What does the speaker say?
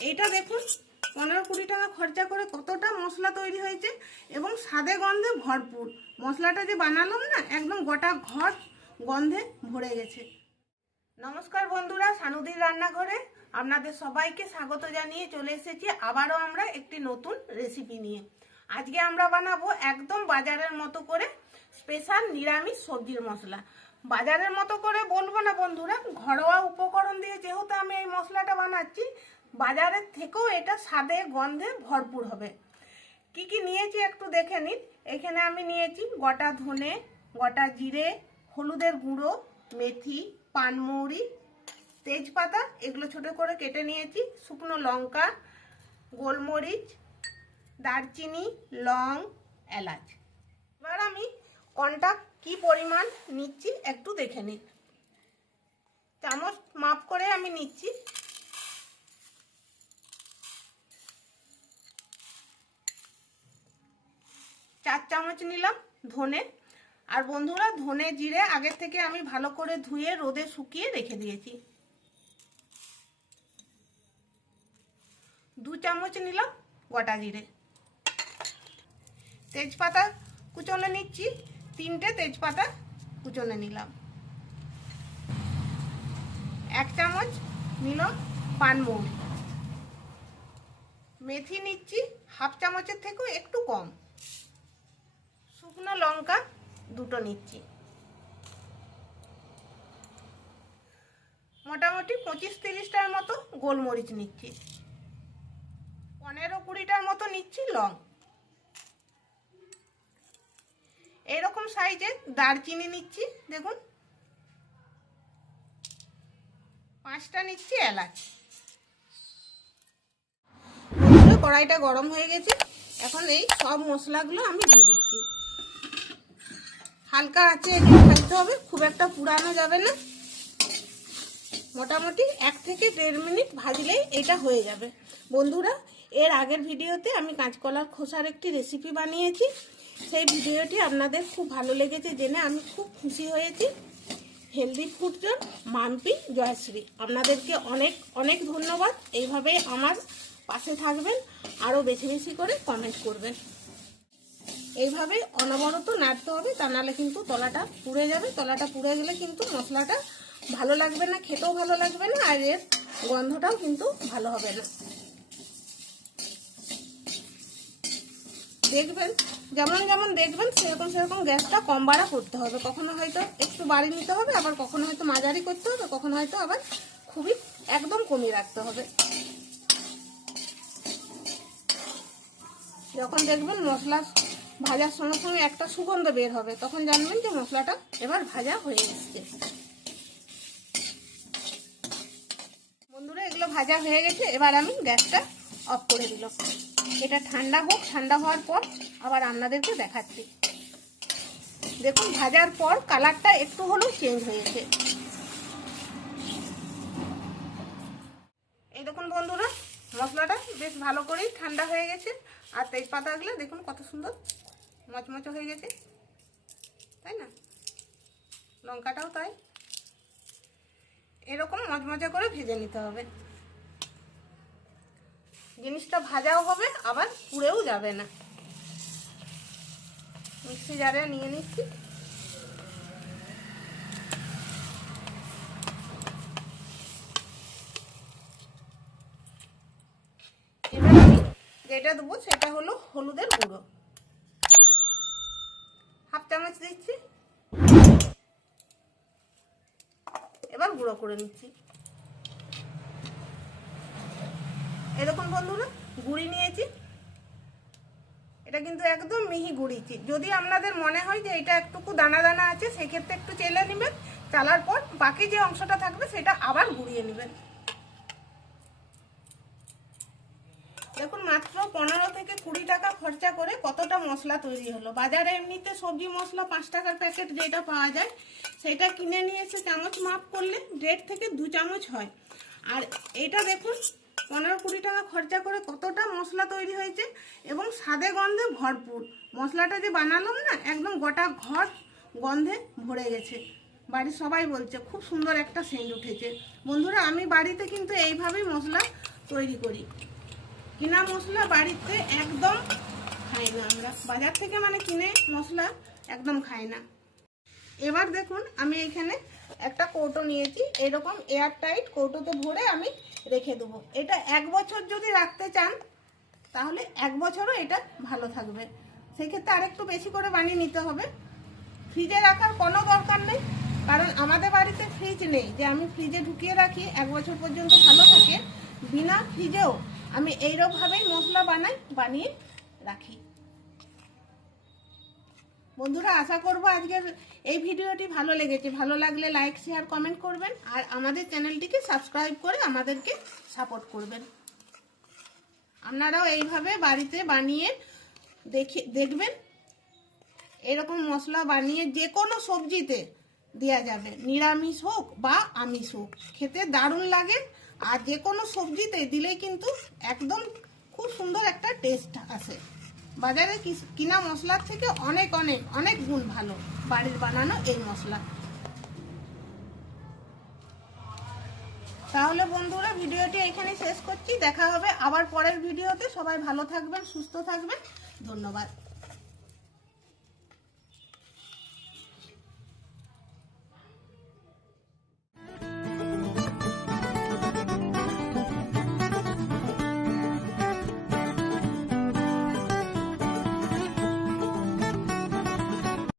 এইটা দেখুন, পনেরো কুড়ি টাকা খরচা করে কতটা মশলা তৈরি হয়েছে এবং স্বাদে গন্ধে ভরপুর। মশলাটা যে বানালাম না, একদম গোটা ঘর গন্ধে ভরে গেছে। নমস্কার বন্ধুরা, সানুদির রান্নাঘরে আপনাদের সবাইকে স্বাগত জানিয়ে চলে এসেছি। আবারও আমরা একটি নতুন রেসিপি নিয়ে। আজকে আমরা বানাবো একদম বাজারের মতো করে স্পেশাল নিরামিষ সবজির মশলা। বাজারের মতো করে বলব না বন্ধুরা, ঘরোয়া উপকরণ দিয়ে যেহেতু আমি এই মশলাটা বানাচ্ছি বাজারের থেকেও এটা স্বাদে, গন্ধে ভরপুর হবে। কি কি নিয়েছি একটু দেখে নিন। এখানে আমি নিয়েছি গোটা ধনে, গোটা জিরে, হলুদের গুঁড়ো, মেথি, পানমৌরি, তেজপাতা, এগুলো ছোট করে কেটে নিয়েছি। শুকনো লঙ্কা, গোলমরিচ, দারচিনি, লং, এলাচ। এবার আমি কোনটা কি পরিমাণ নিচ্ছি একটু দেখে নিন। চামচ মাপ করে আমি নিচ্ছি। চার চামচ নিলাম ধনে। আর বন্ধুরা, ধনে জিরে আগের থেকে আমি ভালো করে ধুয়ে রোদে শুকিয়ে রেখে দিয়েছি। দু চামচ নিলাম গোটা জিরে। তেজপাতা কুচনে নিচ্ছি, তিনটে তেজপাতা কুচনে নিলাম। এক চামচ নিলাম পানমৌরি। মেথি নিচ্ছি, হাফ চামচের থেকেও একটু কম। শুকনো লঙ্কা দুটো নিচ্ছি। মোটামুটি পঁচিশ তিরিশটার মতো গোলমরিচ নিচ্ছি। পনেরো কুড়িটার মতো নিচ্ছি লং। এরকম সাইজে দারচিনি নিচ্ছি, দেখুন। পাঁচটা নিচ্ছি এলাচ। কড়াইটা গরম হয়ে গেছে। এখন এই সব মশলাগুলো আমি দিয়ে দিচ্ছি। হালকা আছে, এগুলো ভাজতে হবে, খুব একটা পুরানো যাবে না। মোটামুটি এক থেকে দেড় মিনিট ভাজলেই এটা হয়ে যাবে। বন্ধুরা, এর আগের ভিডিওতে আমি কাঁচকলার খোসার একটি রেসিপি বানিয়েছি। সেই ভিডিওটি আপনাদের খুব ভালো লেগেছে জেনে আমি খুব খুশি হয়েছি। Healthy food zone Mampi Jayashree. আপনাদেরকে অনেক অনেক ধন্যবাদ। এইভাবে আমার পাশে থাকবেন। আরও বেশি বেশি করে কমেন্ট করবেন। এইভাবে অনবরত নাড়তে হবে, তা নাহলে কিন্তু তলাটা পুড়ে যাবে। তলাটা পুড়ে গেলে কিন্তু মশলাটা ভালো লাগবে না, খেতেও ভালো লাগবে না, আর এর গন্ধটাও কিন্তু ভালো হবে না। দেখবেন, যেমন যেমন দেখবেন, সেরকম সেরকম গ্যাসটা কম বাড়া করতে হবে। কখনো হয়তো একটু বাড়ি নিতে হবে, আবার কখনো হয়তো মাঝারি করতে হবে, কখনো হয়তো আবার খুবই একদম কমিয়ে রাখতে হবে। যখন দেখবেন মশলা ভাজার সঙ্গে সঙ্গে একটা সুগন্ধ বের হবে, তখন জানবেন যে মশলাটা এবার ভাজা হয়ে এসছে। বন্ধুরা, এগুলো ভাজা হয়ে গেছে, এবার আমি গ্যাসটা অফ করে দিলাম। এটা ঠান্ডা হোক, ঠান্ডা হওয়ার পর আবার আপনাদেরকে দেখাচ্ছি। দেখুন, ভাজার পর কালারটা একটু হলেও চেঞ্জ হয়েছে। এই দেখুন বন্ধুরা, মশলাটা বেশ ভালো করেই ঠান্ডা হয়ে গেছে, আর তেজপাতাগুলো দেখুন কত সুন্দর মচমচে হয়ে গেছে। তাই না? লঙ্কাটাও তাই। এরকম মচমচে করে ভেজে নিতে হবে। জিনিসটা ভাজাও হবে, আবার পুড়েও যাবে না। মিক্সি জারে নিয়ে নিচ্ছি। যেটা দেবো সেটা হলো হলুদের গুঁড়ো। চামচ দিচ্ছি। এবার গুঁড়ো করে নিচ্ছি। এরকম বন্ধুরা, গুঁড়ি নিয়েছি। এটা কিন্তু একদম মিহি গুঁড়িছি যদি আপনাদের মনে হয় যে এটা একটুকু দানা দানা আছে, সেক্ষেত্রে একটু চেলে নেবেন। চালার পর বাকি যে অংশটা থাকবে, সেটা আবার গুঁড়িয়ে নেবেন দেখুন মাত্র পনেরো থেকে কুড়ি টাকা খরচা করে কতটা মশলা তৈরি হলো? বাজারে এমনিতে সবজি মশলা পাঁচ টাকার প্যাকেট যেটা পাওয়া যায়, সেটা কিনে নিয়ে এসে চামচ মাপ করলে দেড় থেকে দু চামচ হয়। আর এটা দেখুন, পনেরো কুড়ি টাকা খরচা করে কতটা মশলা তৈরি হয়েছে এবং স্বাদে গন্ধে ভরপুর। মশলাটা যে বানালাম না, একদম গোটা ঘর গন্ধে ভরে গেছে। বাড়ির সবাই বলছে, খুব সুন্দর একটা সেন্ট উঠেছে। বন্ধুরা, আমি বাড়িতে কিন্তু এইভাবেই মশলা তৈরি করি। কিনা মশলা বাড়িতে একদম খাই না আমরা। বাজার থেকে মানে কিনে মশলা একদম খাই না। এবার দেখুন, আমি এখানে একটা কৌটো নিয়েছি। এরকম এয়ার টাইট কৌটোতে ভরে আমি রেখে দেবো। এটা এক বছর যদি রাখতে চান, তাহলে এক বছরও এটা ভালো থাকবে। সেক্ষেত্রে আরেকটু বেশি করে বানিয়ে নিতে হবে। ফ্রিজে রাখার কোনো দরকার নেই, কারণ আমাদের বাড়িতে ফ্রিজ নেই। যে আমি ফ্রিজে ঢুকিয়ে রাখি, এক বছর পর্যন্ত ভালো থাকে বিনা ফ্রিজেও আমি এইরকমভাবেই মশলা বানাই, বানিয়ে রাখি। বন্ধুরা, আশা করব আজকের এই ভিডিওটি ভালো লেগেছে। ভালো লাগলে লাইক, শেয়ার, কমেন্ট করবেন আর আমাদের চ্যানেলটিকে সাবস্ক্রাইব করে আমাদেরকে সাপোর্ট করবেন। আপনারাও এইভাবে বাড়িতে বানিয়ে দেখে, দেখবেন। এরকম মশলা বানিয়ে যে কোনো সবজিতে দেওয়া যাবে। নিরামিষ হোক বা আমিষ হোক। খেতে দারুণ লাগে। আর যে কোনো সবজিতে দিলেই কিন্তু একদম খুব সুন্দর একটা টেস্ট আসে। বাজারে কিনা মশলার থেকে অনেক অনেক অনেক গুণ ভালো বাড়ির বানানো এই মশলা। তাহলে বন্ধুরা, ভিডিওটি এখানে শেষ করছি। দেখা হবে আবার পরের ভিডিওতে। সবাই ভালো থাকবেন, সুস্থ থাকবেন। ধন্যবাদ।